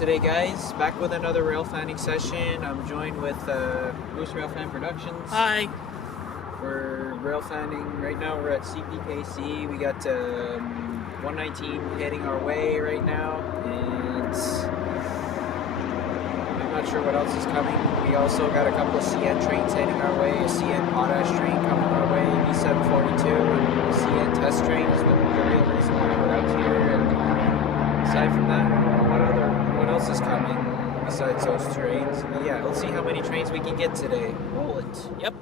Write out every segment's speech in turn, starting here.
today, guys. Back with another rail fanning session. I'm joined with Moose Rail Fan Productions. Hi. We're rail fanning right now. We're at CPKC. We got 119 heading our way right now, and I'm not sure what else is coming. We also got a couple of CN trains heading our way. A CN potash train coming our way, B742, and CN test trains. The real reason why we're out here. And aside from that, what else is coming besides those trains? But yeah, let's see how many trains we can get today. Roll it. Yep.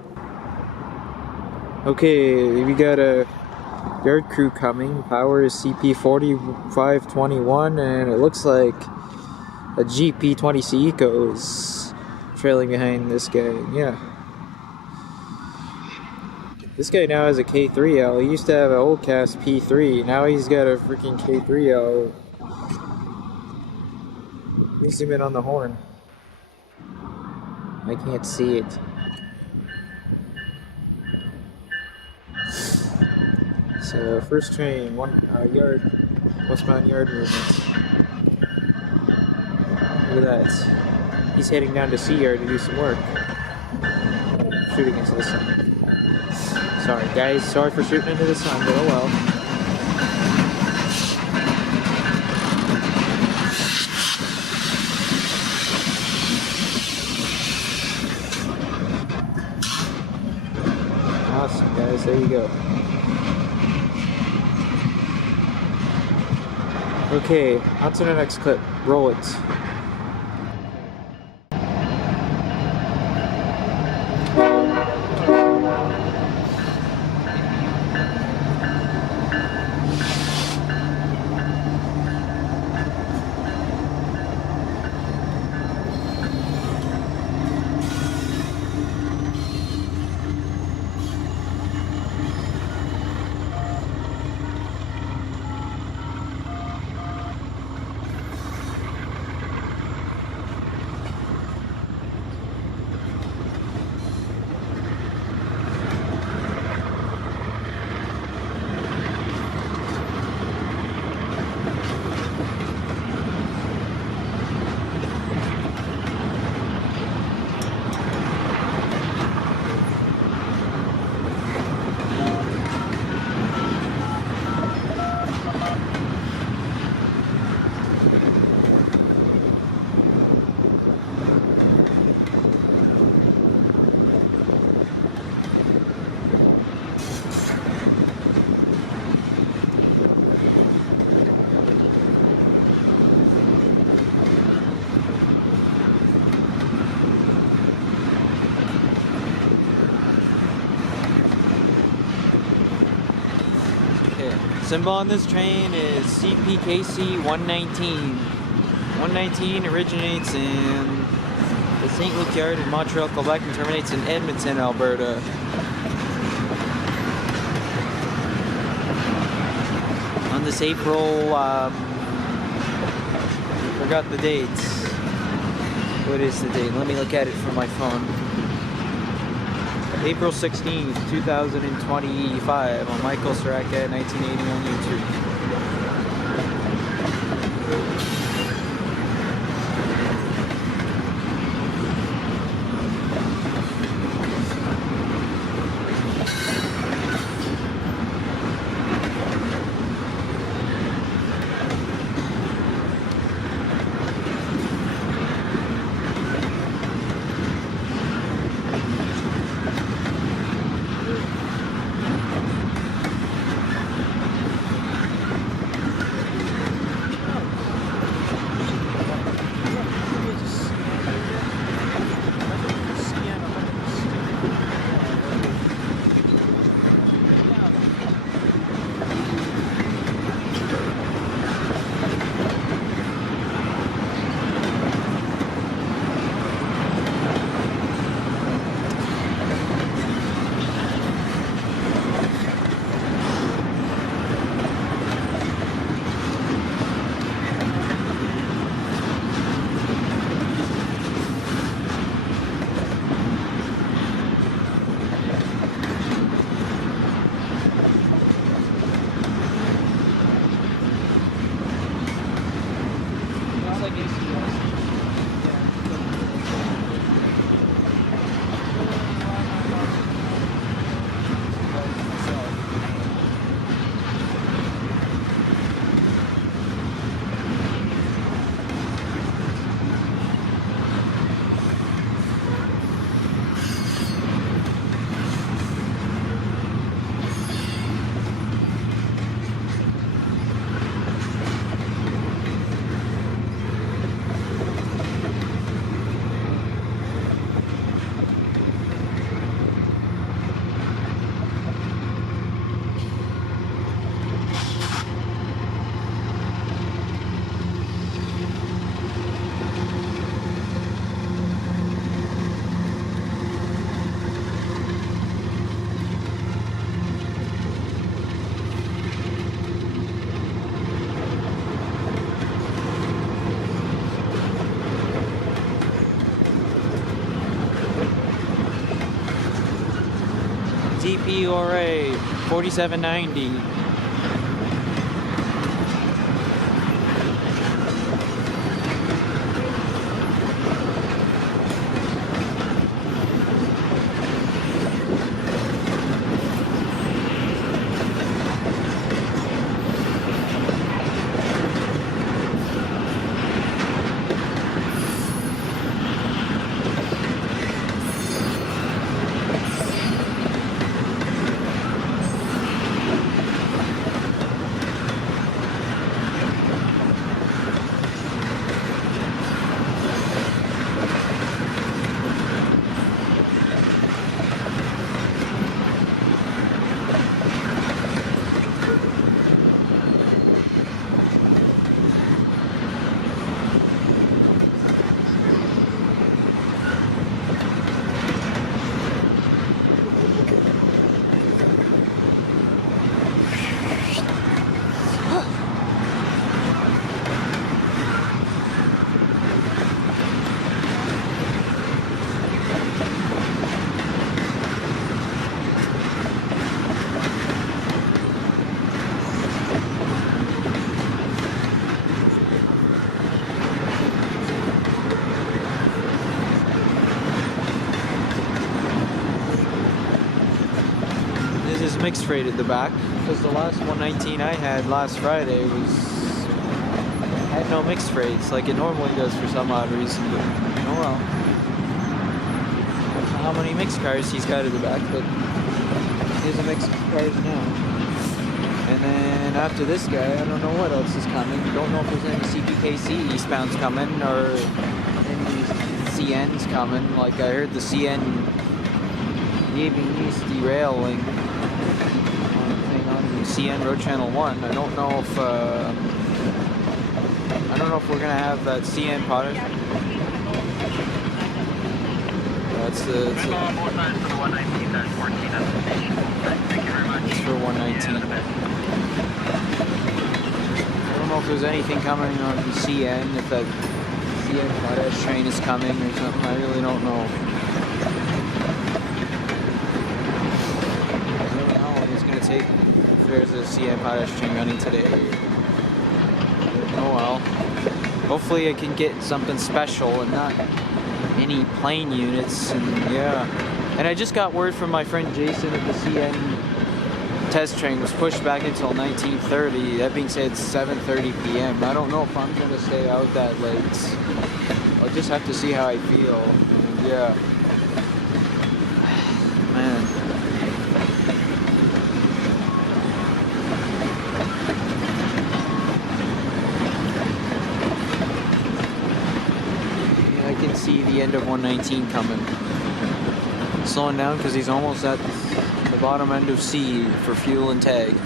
Okay, we got a yard crew coming. Power is CP4521, and it looks like a GP20C Eco is trailing behind this guy. Yeah. This guy now has a K3L. He used to have an old cast P3. Now he's got a freaking K3L. Let me zoom in on the horn. I can't see it. So first train, westbound yard movement. Look at that. He's heading down to C yard to do some work. Shooting into the sun. Sorry guys, sorry for shooting into the sun, but oh well. Awesome guys, there you go. Okay, on to the next clip. Roll it. Symbol on this train is CPKC 119. 119 originates in the St. Luc Yard in Montreal, Quebec, and terminates in Edmonton, Alberta. On this April, forgot the date. What is the date? Let me look at it from my phone. April 16th, 2025 on Michael Saraka 1980 on YouTube. CPKC 4790. Mixed freight at the back, because the last 119 I had last Friday had no mixed freights like it normally does for some odd reason, but oh well. I don't know how many mixed cars he's got at the back, but here's a mixed cars now. And then after this guy, I don't know what else is coming. Don't know if there's any CPKC eastbounds coming or any CNs coming. Like I heard the CN East derailing on CN Road Channel 1. I don't know if we're gonna have that CN potter. That's the both sides for the 119-14 at the station. Thank you very much. It's for 119. Yeah, the best. I don't know if there's anything coming on CN, if that CN potash train is coming or something. I really don't know. Take if there's a CN potash train running today. Oh well. Hopefully I can get something special and not any plain units. And yeah. And I just got word from my friend Jason that the CN test train was pushed back until 1930. That being said, it's 7:30 p.m. I don't know if I'm gonna stay out that late. I'll just have to see how I feel. Yeah. Man. I can see the end of 119 coming. Slowing down because he's almost at the bottom end of C for fuel and tag.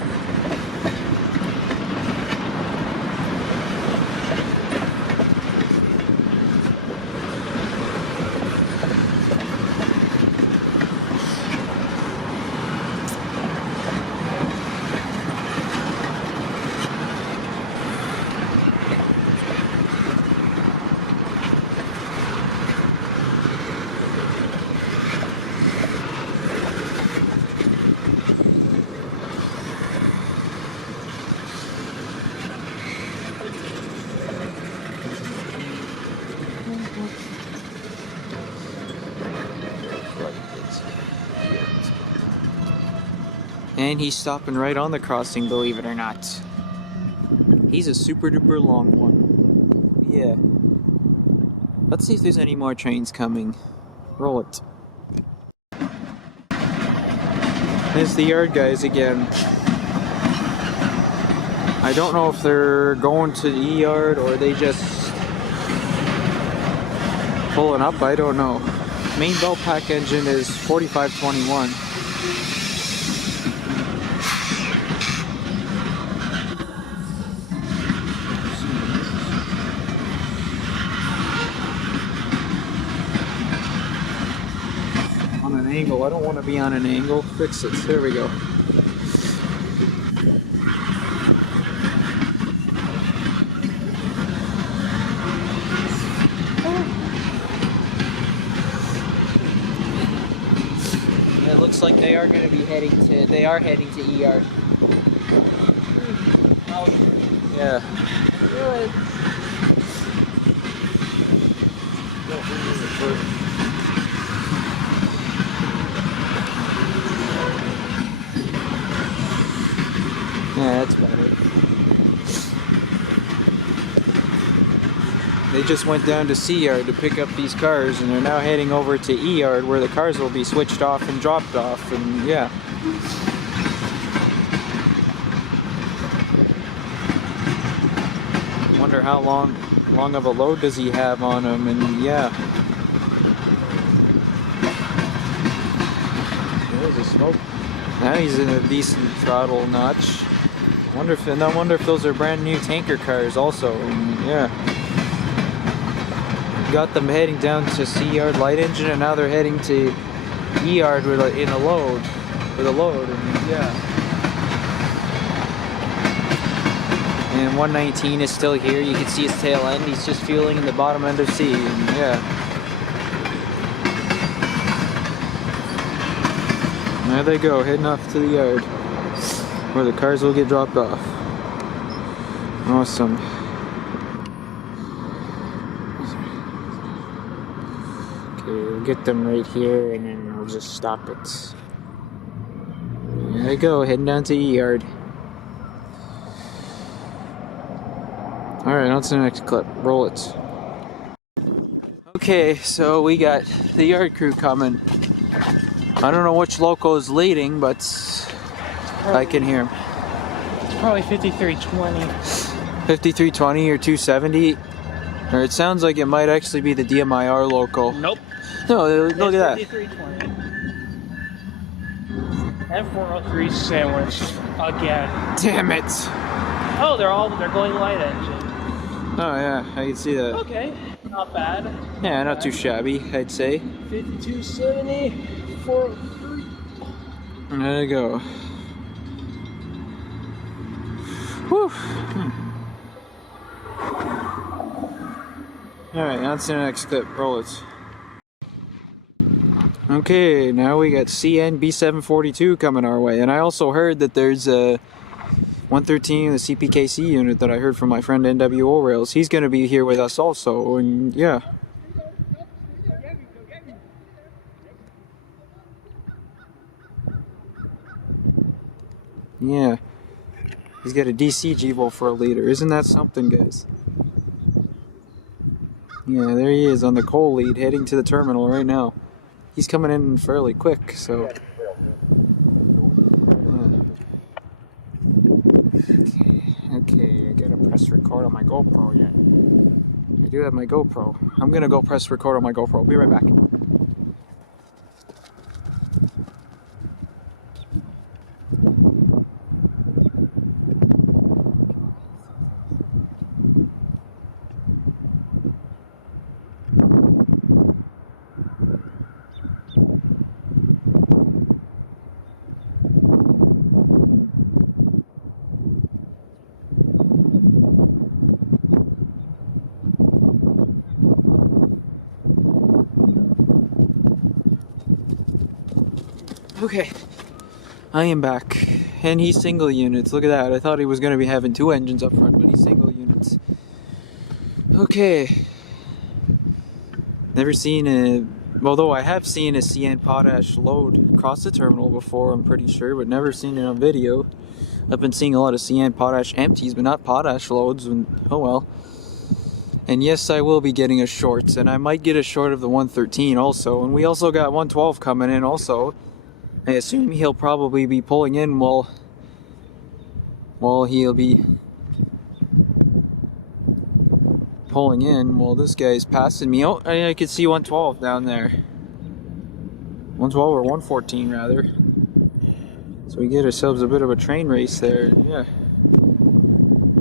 And he's stopping right on the crossing, believe it or not. He's a super duper long one. Yeah. Let's see if there's any more trains coming. Roll it. There's the yard guys again. I don't know if they're going to the yard or they just pulling up, I don't know. Main belt pack engine is 4521. On an angle, I don't want to be on an angle. Fix it. There we go. They are heading to E-Yard. Yeah. Knew it. Yeah, that's better. They just went down to C-Yard to pick up these cars, and they're now heading over to E-Yard where the cars will be switched off and dropped off, and yeah. Wonder how long of a load does he have on him, and yeah. There's a smoke. Now he's in a decent throttle notch. No wonder if those are brand new tanker cars also, and yeah. Got them heading down to C-Yard light engine, and now they're heading to E-Yard with a load, and yeah. And 119 is still here. You can see his tail end. He's just fueling in the bottom end of C, and yeah. There they go, heading off to the yard where the cars will get dropped off. Awesome. Okay, we'll get them right here, and then we'll just stop it. There they go, heading down to E-Yard. Alright, on to the next clip. Roll it. Okay, so we got the yard crew coming. I don't know which loco is leading, but I can hear him. It's probably 5320. 5320 or 270? Or it sounds like it might actually be the DMIR loco. Nope. No, look at that. 5320. F403 sandwich again. Damn it! Oh, they're going light engine. Oh yeah, I can see that. Okay, not bad. Yeah, not too shabby, I'd say. 5270, 403. There you go. Whew. Alright, on to the next clip. Roll it. Okay, now we got CN B742 coming our way, and I also heard that there's a 113, the CPKC unit that I heard from my friend NWO Rails. He's going to be here with us also, and yeah. Yeah. He's got a DC Jevo for a leader. Isn't that something, guys? Yeah, there he is on the coal lead, heading to the terminal right now. He's coming in fairly quick, so... Okay, I gotta press record on my GoPro yet. I do have my GoPro. I'm gonna go press record on my GoPro. Be right back. Okay, I am back, and he's single units. Look at that. I thought he was going to be having two engines up front, but he's single units. Okay, never seen a, although I have seen a CN potash load across the terminal before, I'm pretty sure, but never seen it on video. I've been seeing a lot of CN potash empties, but not potash loads, and oh well. And yes, I will be getting a short, and I might get a short of the 113 also, and we also got 112 coming in also. I assume he'll probably be pulling in while he'll be pulling in while this guy's passing me. Oh, I could see 112 down there. 112 or 114 rather. So we get ourselves a bit of a train race there. Yeah.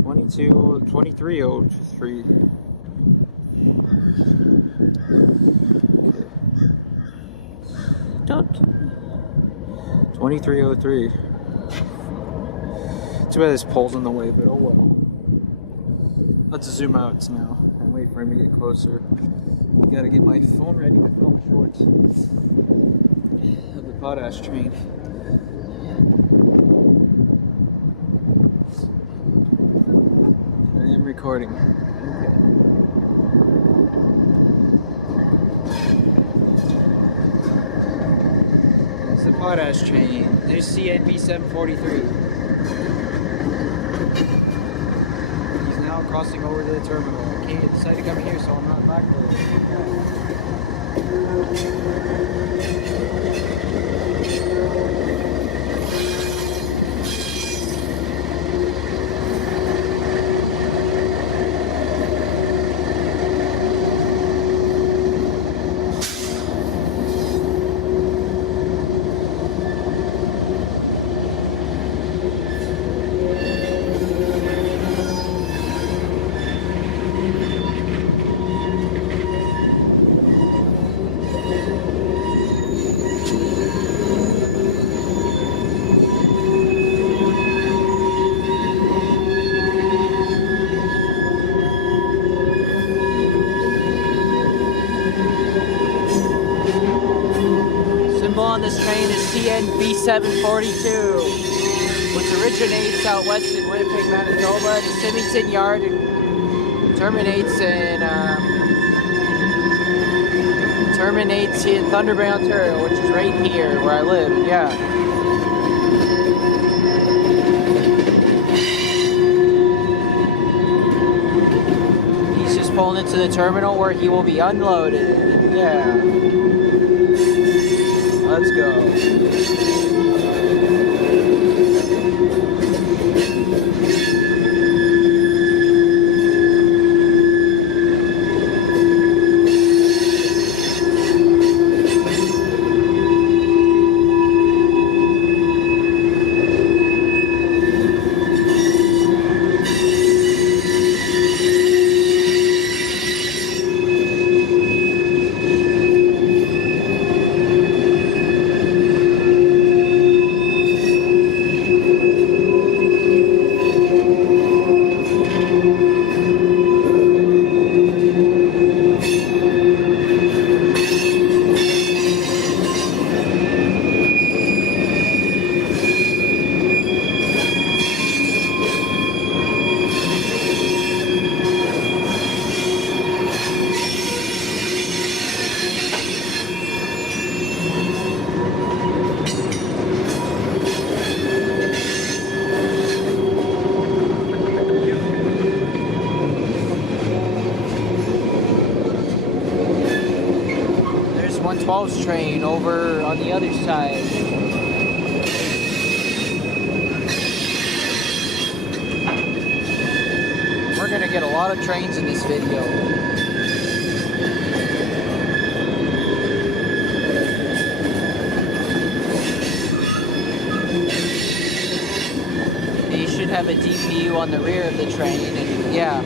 2303. Don't. 2303. Too bad this pole's in the way, but oh well. Let's zoom out now and wait for him to get closer. Gotta get my phone ready to film short of the potash train. train. There's CNB 743. He's now crossing over to the terminal. Okay, he decided to come here, so I'm not back there. On this train is CNB 742, which originates out west in Winnipeg, Manitoba. The Symington Yard and terminates in Thunder Bay, Ontario, which is right here where I live. Yeah. He's just pulling into the terminal where he will be unloaded. Yeah. Let's go. There's 112's train over on the other side. We're gonna get a lot of trains in this video. They should have a DPU on the rear of the train, and yeah.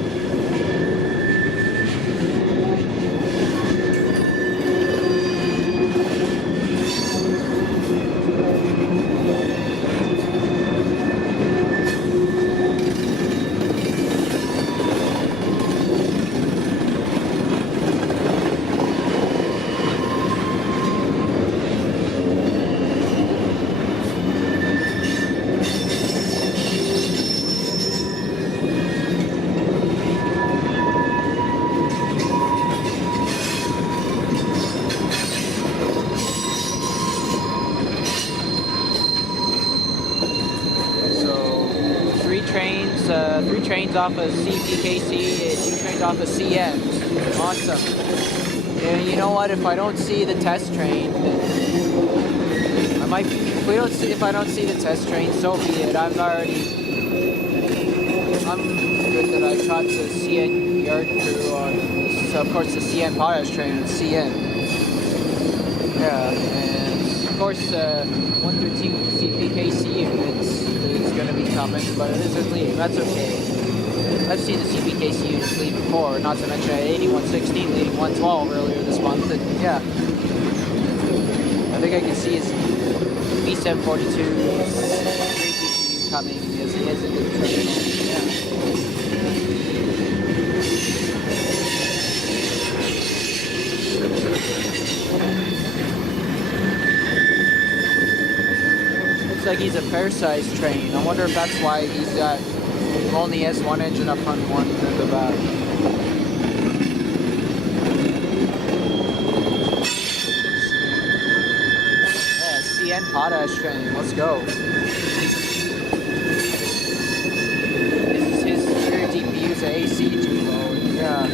Three trains off of CPKC and 2 trains off of CN. Awesome. Yeah, you know what? If I don't see the test train, then I might. If I don't see the test train, so be it. I'm good that I caught the CN yard crew on. So of course the CN potash train with CN. Yeah, and of course 113 CPKC units is going to be coming, but it isn't leaving. That's okay. I've seen the CPKC units leave before, not to mention I had 8116 leaving 112 earlier this month, and yeah. I think I can see his B742's 3 DPU coming as he is in the terminal. Yeah. Like he's a fair-sized train. I wonder if that's why he's got only has one engine up front and one in the back. Yeah, CN potash train. Let's go. His rear DPU is a AC GPO. Yeah.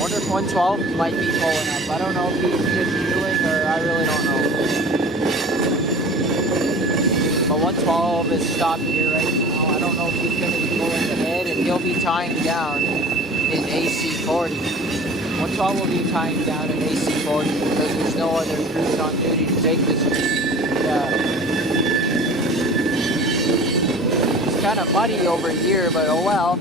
Wonder if 112 might be pulling up. I don't know if he's just fueling or I really don't know. But 112 is stopped here right now. I don't know if he's going to be pulling ahead, and he'll be tying down in AC40. 112 will be tying down in AC40 because there's no other crews on duty to take this. Yeah. It's kind of muddy over here, but oh well.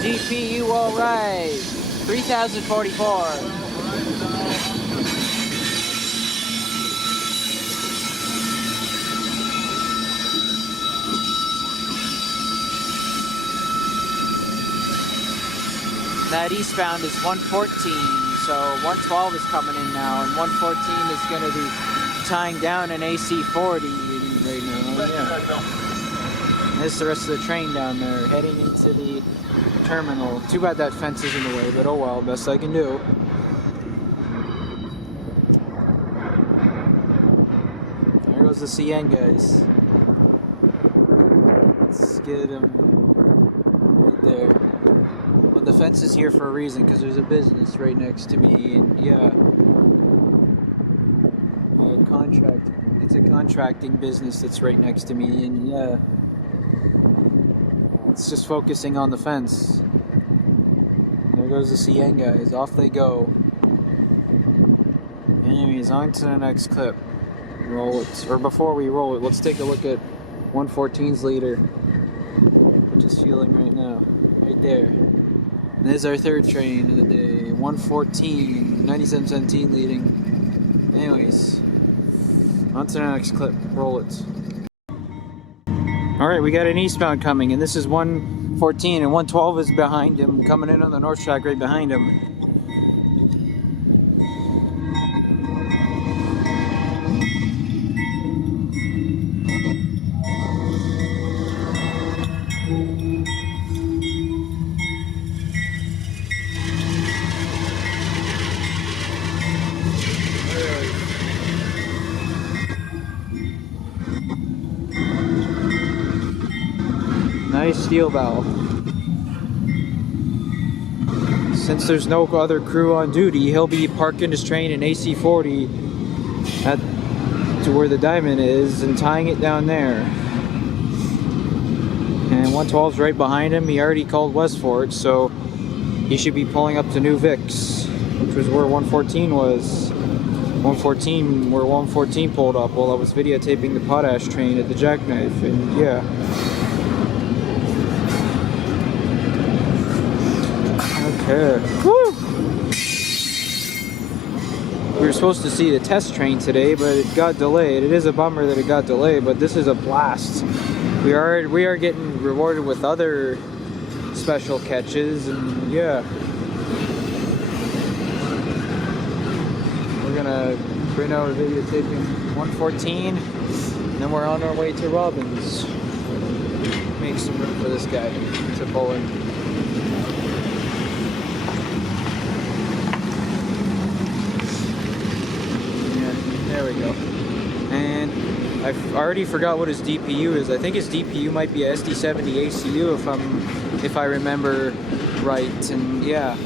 DPU all right, 3044. That eastbound is 114, so 112 is coming in now, and 114 is going to be tying down an AC40 right now. Yeah. There's the rest of the train down there, heading into the terminal. Too bad that fence is in the way, but oh well, best I can do. Here goes the CN guys. Let's get him right there. But the fence is here for a reason, because there's a business right next to me, and yeah. It's a contracting business that's right next to me, and yeah. It's just focusing on the fence. There goes the CN guys. Off they go. Anyways, on to the next clip. Roll it. Or before we roll it, let's take a look at 114's leader. Just fueling right now. Right there. There's our third train of the day. 114. 9717 leading. Anyways, on to the next clip. Roll it. Alright, we got an eastbound coming, and this is 114, and 112 is behind him, coming in on the north track right behind him. Nice steel bow. Since there's no other crew on duty, he'll be parking his train in AC40 to where the diamond is and tying it down there. And 112's right behind him. He already called Westford, so he should be pulling up to New Vicks, which was where 114 was. 114, where 114 pulled up while I was videotaping the potash train at the Jackknife, and yeah. Okay. Woo! We were supposed to see the test train today, but it got delayed. It is a bummer that it got delayed, but this is a blast. We are getting rewarded with other special catches, and yeah. We're gonna print out a videotaping 114, and then we're on our way to Robbins. Make some room for this guy to pull in. There we go. And I already forgot what his DPU is. I think his DPU might be a SD70 ACU if I remember right. And yeah.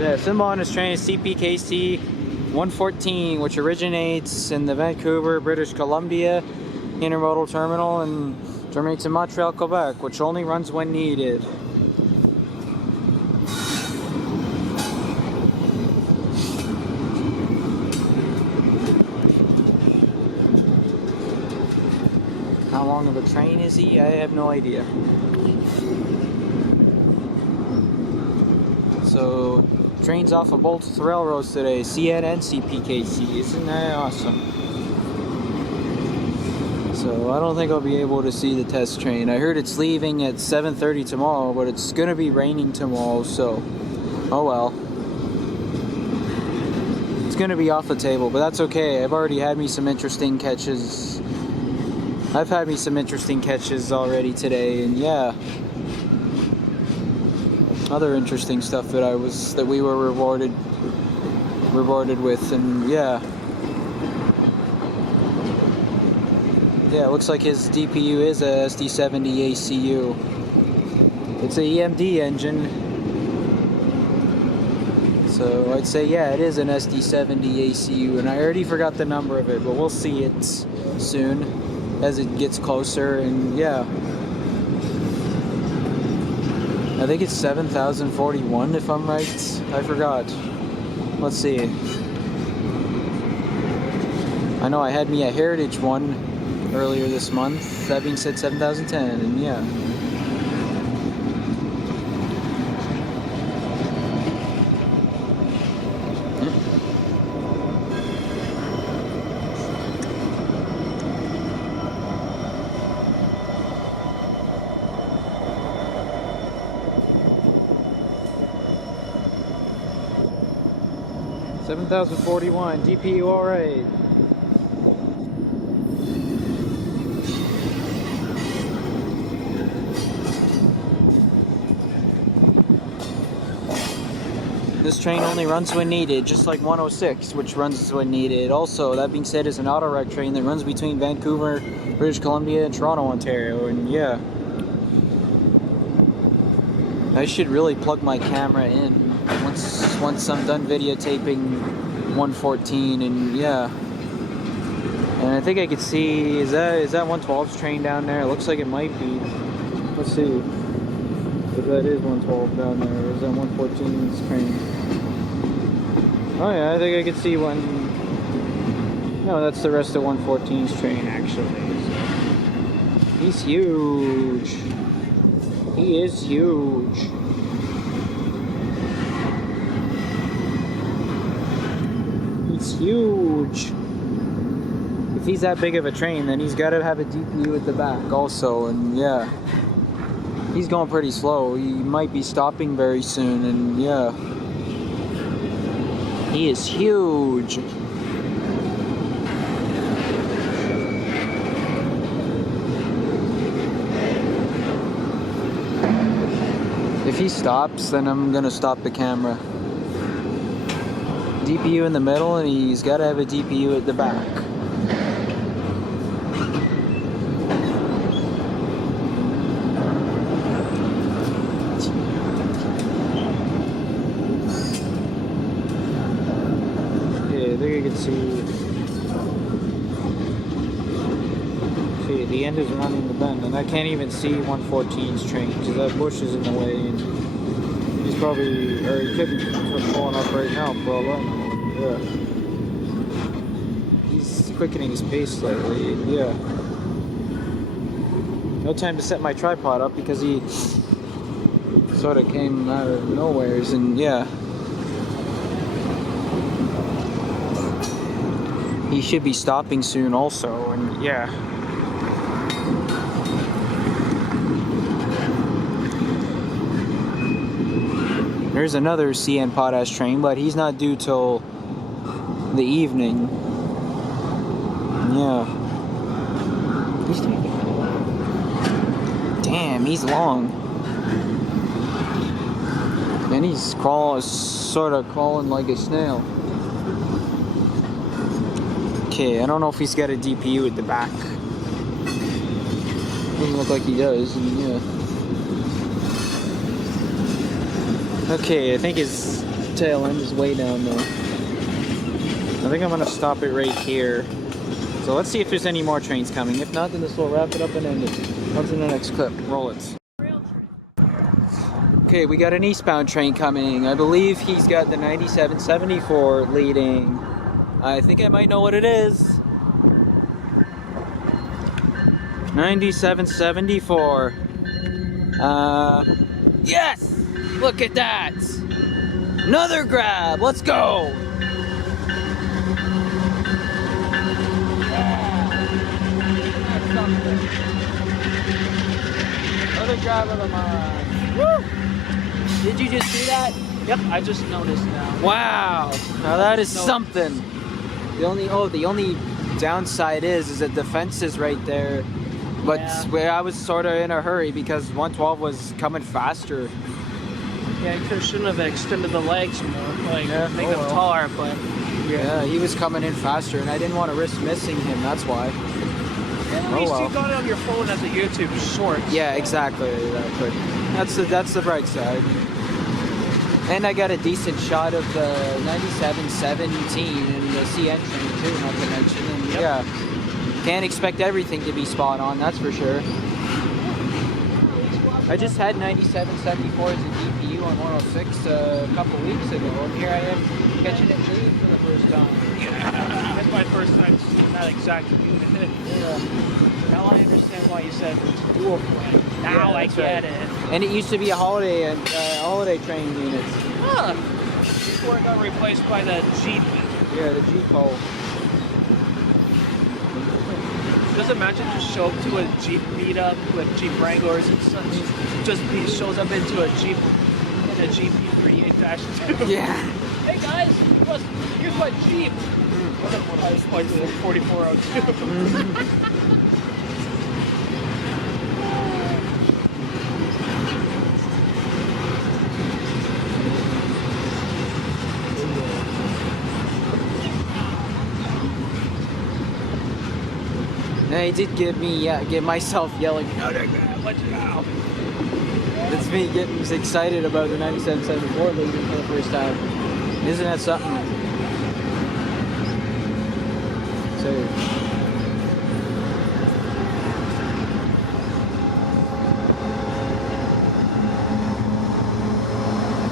Yeah, symbol on his train is CPKC 114, which originates in the Vancouver, British Columbia intermodal terminal and terminates in Montreal, Quebec, which only runs when needed. How long of a train is he? I have no idea. railroads today, CN and CPKC. Isn't that awesome? So I don't think I'll be able to see the test train. I heard it's leaving at 7:30 tomorrow, but it's gonna be raining tomorrow, so oh well. It's gonna be off the table, but that's okay. I've already had me some interesting catches. I've had me some interesting catches already today, and yeah. Other interesting stuff that we were rewarded with, and yeah. Yeah, it looks like his DPU is a SD70 ACU. It's a EMD engine. So I'd say, yeah, it is an SD70 ACU, and I already forgot the number of it, but we'll see it soon as it gets closer, and yeah. I think it's 7,041 if I'm right. I forgot. Let's see. I know I had me a Heritage one earlier this month. That being said, 7,010, and yeah. $7,041 DPU, all right. This train only runs when needed, just like 106, which runs when needed. Also, that being said, is an auto-rec train that runs between Vancouver, British Columbia, and Toronto, Ontario, and yeah. I should really plug my camera in once I'm done videotaping 114, and yeah. And I think I could see, is that 112's train down there? It looks like it might be. Let's see if that is 112 down there, or is that 114's train? Oh yeah, I think I could see one. No, that's the rest of 114's train, actually. He's huge. He is huge. He's huge. If he's that big of a train, then he's got to have a DPU at the back also, and yeah. He's going pretty slow. He might be stopping very soon, and yeah. He is huge. If he stops, then I'm gonna stop the camera. DPU in the middle, and he's gotta have a DPU at the back. Okay, I think I can see. See, the end is running the bend, and I can't even see 114's train because that bush is in the way. And he's probably, or he could be pulling up right now, probably. Yeah. He's quickening his pace slightly, yeah. No time to set my tripod up because he sort of came out of nowheres, and yeah. He should be stopping soon also, and yeah. There's another CN Potash train, but he's not due till the evening. Yeah. Damn, he's long. And he's sort of crawling like a snail. Okay, I don't know if he's got a DPU at the back. Doesn't look like he does. Yeah. Okay, I think his tail end is way down there. I think I'm gonna stop it right here. So let's see if there's any more trains coming. If not, then this will wrap it up and end it. That's in the next clip. Roll it. Okay, we got an eastbound train coming. I believe he's got the 9774 leading. I think I might know what it is. 9774. Yes! Look at that! Another grab. Let's go. Another grab of the month. Woo! Did you just see that? Yep, I just noticed now. Wow. Now that is something. The only downside is that the fence is right there. But where I was sort of in a hurry because 112 was coming faster. Yeah, you shouldn't have extended the legs more. Yeah. Oh well. Taller, but Yeah, he was coming in faster, and I didn't want to risk missing him. That's why. Oh well. Yeah, exactly. That's the bright side. And I got a decent shot of the 97-17 and the CM. Yeah. Can't expect everything to be spot on, that's for sure. I just had 97 seconds more to GPU and I a couple weeks now I get it. And it used to be a holiday train unit. Replaced by the Jeep. Yeah, the Jeep bowl. Show to a Jeep beat up with Jeep radios. Just shows up into a Jeep. The Jeep crashes. Yeah. He did get myself yelling out there. It's me getting excited about the 97 seconds for the first time. Isn't that something? So.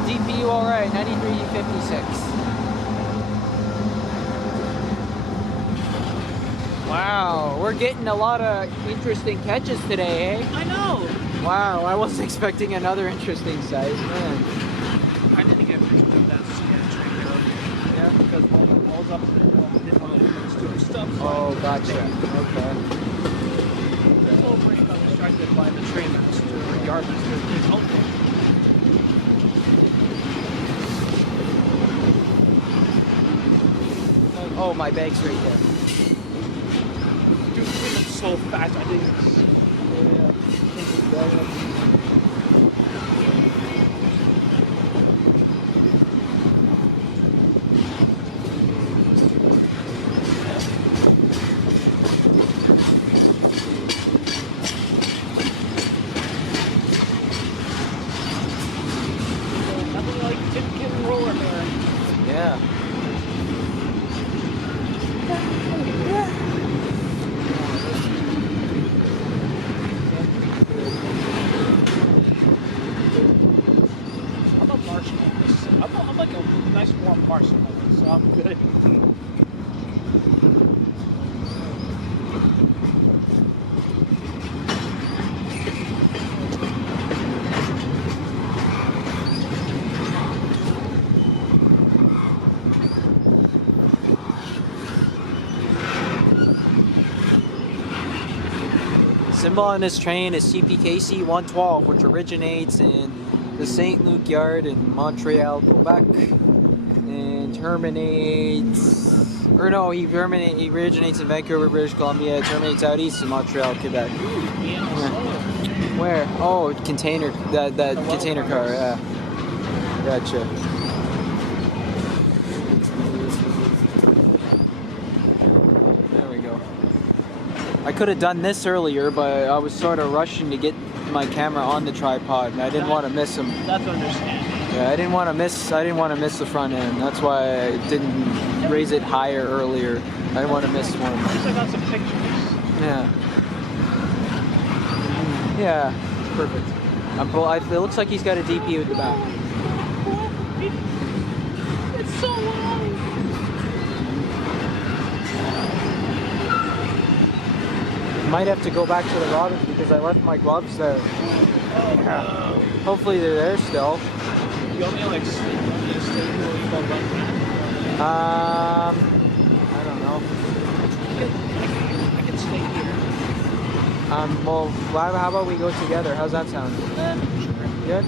DPU alright, 93-56. Wow, we're getting a lot of interesting catches today, eh? Wow, I wasn't expecting another interesting size. Oh, gotcha. Okay. Oh, my bag's right there. On this train is CPKC 112, which originates in the St. Luc Yard in Montreal, Quebec, and terminates, or no, he originates in Vancouver, British Columbia, terminates out east in Montreal, Quebec. Yeah. Where? Oh, container, that container car, yeah. Gotcha. I could have done this earlier, but I was sort of rushing to get my camera on the tripod, and I didn't want to miss him. Yeah, I didn't want to miss the front end. That's why I didn't raise it higher earlier. I didn't want to miss one. Yeah. Yeah, perfect. It looks like he's got a DP at the back. Might have to go back to the bottom because I left my gloves there. Yeah. Hopefully they're there still. I don't know. Well, how about we go together? How's that sound? Good.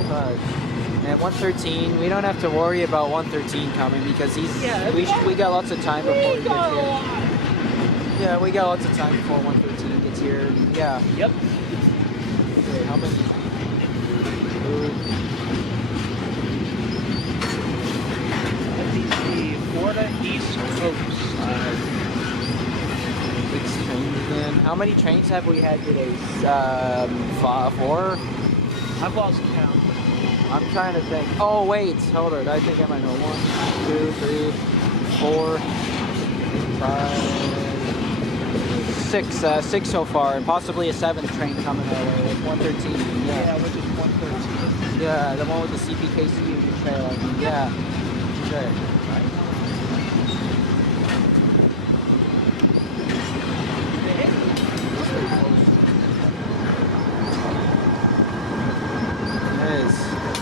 And 113. We don't have to worry about 113 coming because we got lots of time. Yeah, we got lots of time before 113 gets here. Yeah. How many? 6 trains in. How many trains have we had today? 4? I'm trying to think. Oh wait, hold on. I think I might know. 1, 2, 3, 4, 5, 6. 6 so far, and possibly a 7th train coming out. 113. Yeah, the one with the CPKC. Yeah. Okay.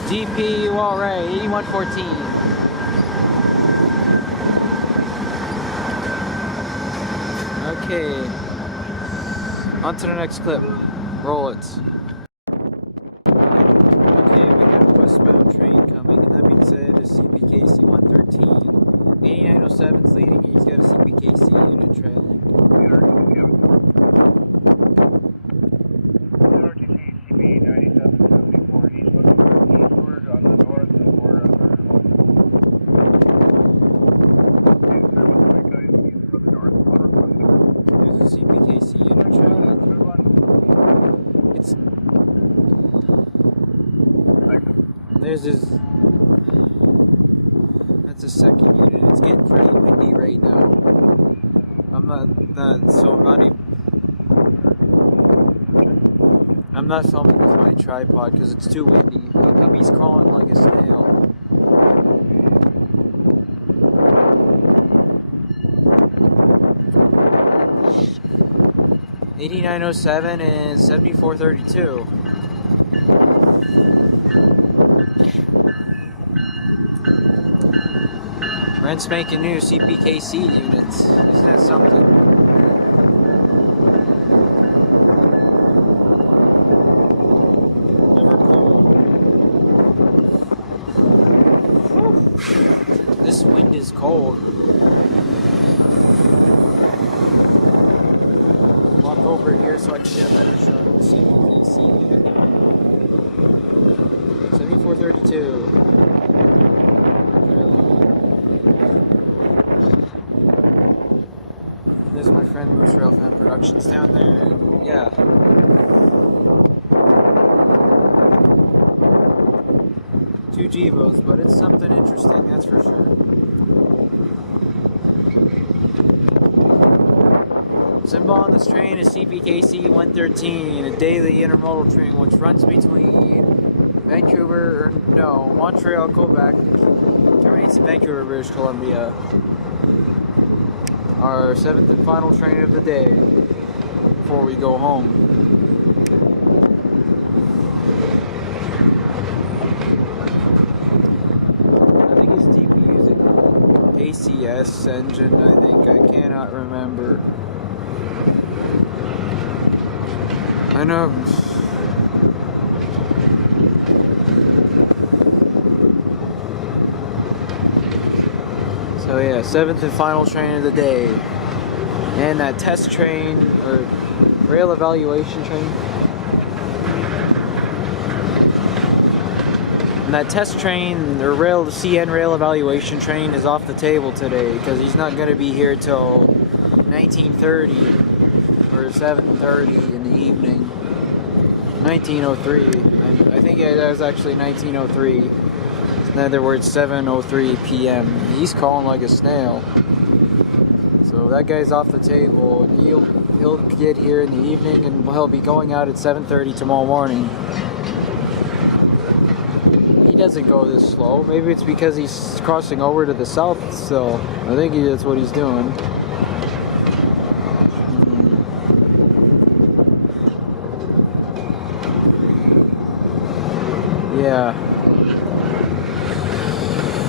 DP Walray 8114. Okay. On to the next clip. Roll it. Okay, we have a westbound train coming, and that being said, a CPKC 113. 8907's leading, he's got a CPKC unit trailing. There's this. That's a second unit. It's getting pretty windy right now. I'm not filming with my tripod because it's too windy. Maybe he's crawling like a snail. $89.07 and $74.32. Brand spanking new CPKC units. Is that something? This wind is cold. Walk over here so I can get that CPKC unit. 7432. There's my friend who's Railfan Productions down there. Yeah. Two Gevos, but it's something interesting, that's for sure. Symbol on this train is CPKC 113, a daily intermodal train which runs between Montreal, Quebec, terminates in Vancouver, British Columbia. Our 7th and final train of the day before we go home. I think it's DPU's ACS engine, I cannot remember. I know. So yeah, 7th and final train of the day. And that test train, or rail evaluation train. And that test train, or CN rail evaluation train is off the table today because he's not going to be here till 1930 or 7:30 in the evening. 1903. I think that was actually 1903. In other words, 7:03 p.m. He's crawling like a snail. So that guy's off the table. He'll get here in the evening, and he'll be going out at 7:30 tomorrow morning. He doesn't go this slow. Maybe it's because he's crossing over to the south still. I think that's what he's doing. Yeah.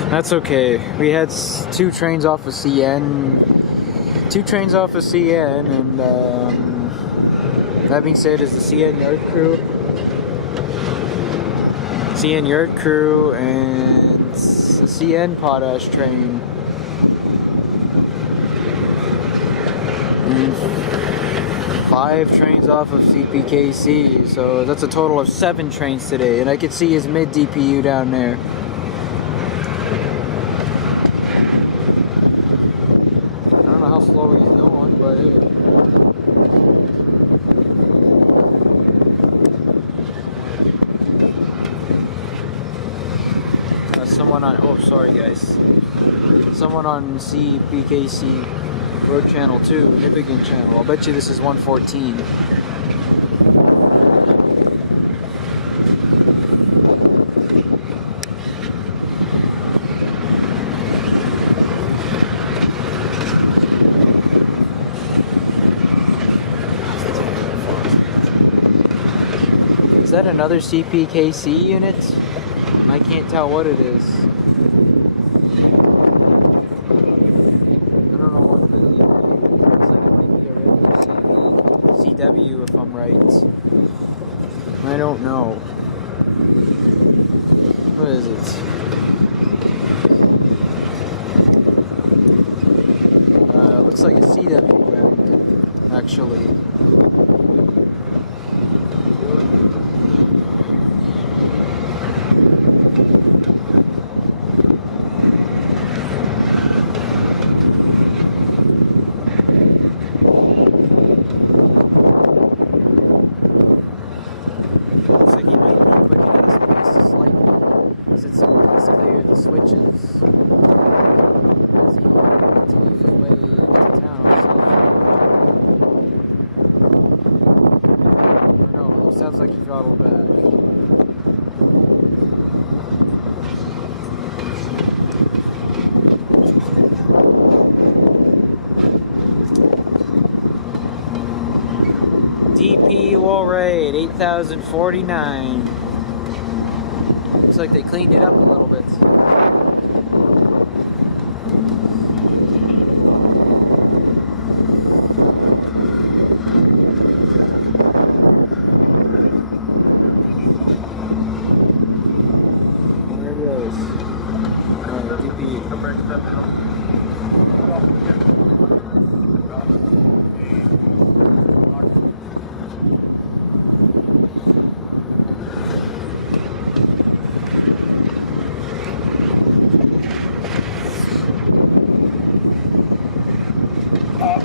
That's okay. We had 2 trains off of CN. 2 trains off of CN, and that being said, is the CN yard crew. CN yard crew and the CN potash train. And 5 trains off of CPKC, so that's a total of 7 trains today. And I can see his mid DPU down there. I don't know how slow he's going, but someone on, oh sorry guys, someone on CPKC Road Channel 2, Nipigon channel. I'll bet you this is 114. Is that another CPKC unit? I can't tell what it is. If I'm right. I don't know. What is it? It looks like a CWM, actually. Rate 8,049. Looks like they cleaned it up a little bit. There it goes.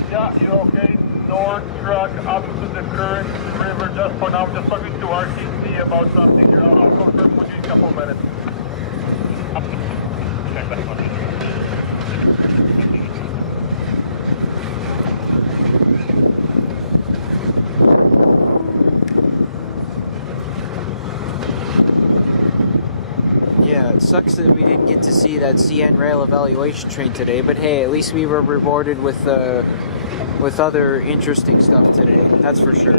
Yeah, you okay? North truck up to the current river just for now. I'm just talking to RTC about something here. I'll confirm with you in a couple of minutes. Yeah, it sucks that we didn't get to see that CN rail evaluation train today, but hey, at least we were rewarded with other interesting stuff today, that's for sure.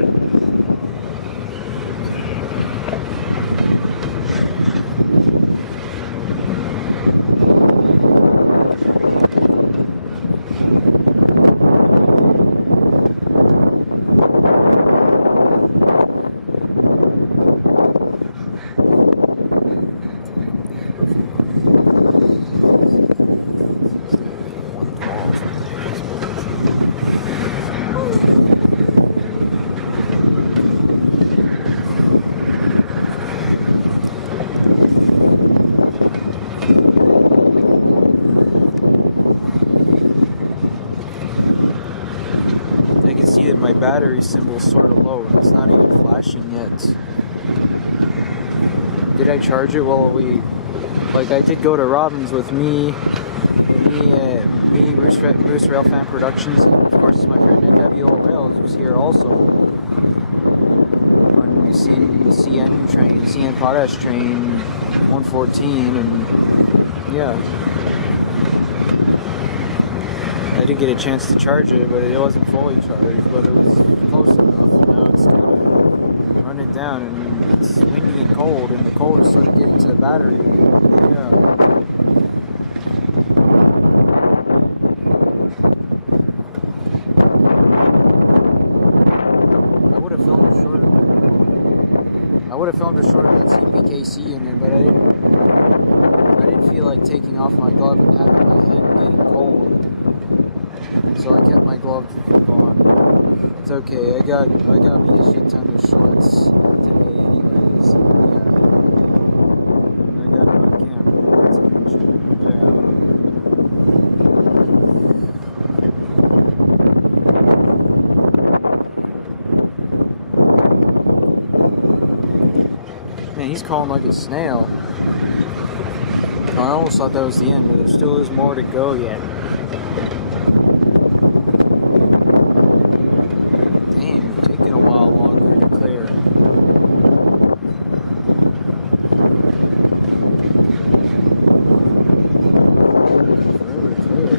Battery symbol's sort of low and it's not even flashing yet. Did I charge it while I did go to Robbins with me, Bruce Railfan Productions, and of course my friend NW Mills was here also. When we seen the CN train, CN potash train 114, and yeah. I didn't get a chance to charge it, but it wasn't fully charged, but it was close enough. Now it's kind of running down, and it's windy and cold, and the cold is sort of getting to the battery. Yeah. so I kept my gloves on. It's okay. I got me a shit ton of shorts to me anyways. Yeah. I got it on camera. That's yeah. Man, he's crawling like a snail. I almost thought that was the end, but there still is more to go yet. Damn, taking a while longer to clear. Forever to clear.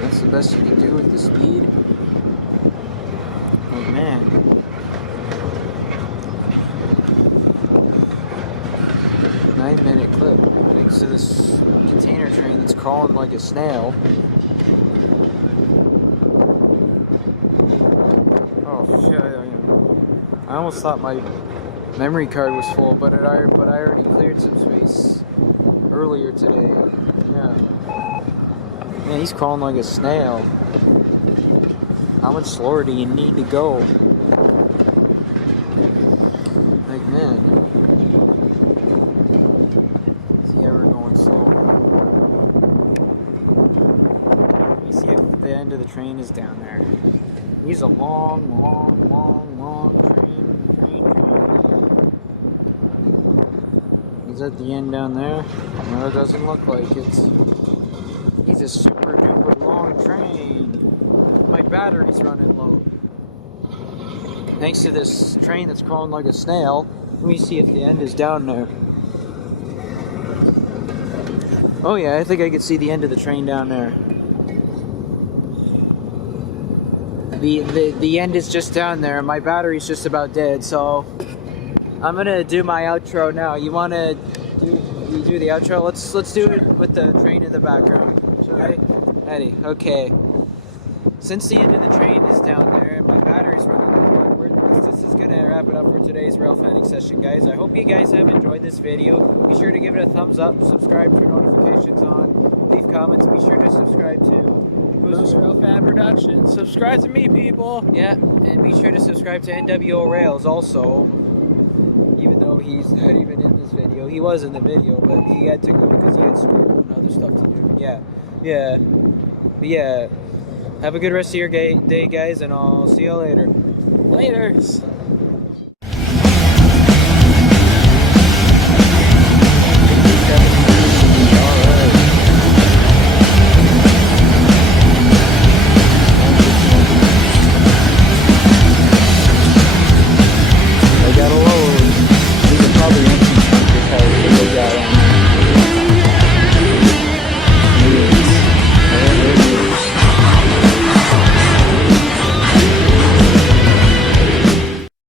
That's the best you can do with the speed. Like, man. 9-minute clip thanks to this container train that's crawling like a snail. Oh shit! I almost thought my memory card was full, but I already cleared some space earlier today. Yeah. Man, he's crawling like a snail. How much slower do you need to go? Like, man. Train is down there. He's a long train. Is that the end down there? No, it doesn't look like it. He's a super duper long train. My battery's running low. Thanks to this train that's crawling like a snail. Let me see if the end is down there. Oh yeah, I think I can see the end of the train down there. The end is just down there. My battery's just about dead, so I'm gonna do my outro now. You wanna do the outro? Let's do it with the train in the background. Right? Ready? Okay. Since the end of the train is down there and my battery's running low, this is gonna wrap it up for today's rail fanning session, guys. I hope you guys have enjoyed this video. Be sure to give it a thumbs up, subscribe for notifications on, leave comments. Be sure to subscribe to Rail Fan Productions. Subscribe to me, people. Yeah, and be sure to subscribe to NWO Rails also. Even though he's not even in this video, he was in the video, but he had to go because he had school and other stuff to do. Yeah. Have a good rest of your day, guys, and I'll see you later. Laters. Alright. I got a load. These are probably empty. Just how they got on there.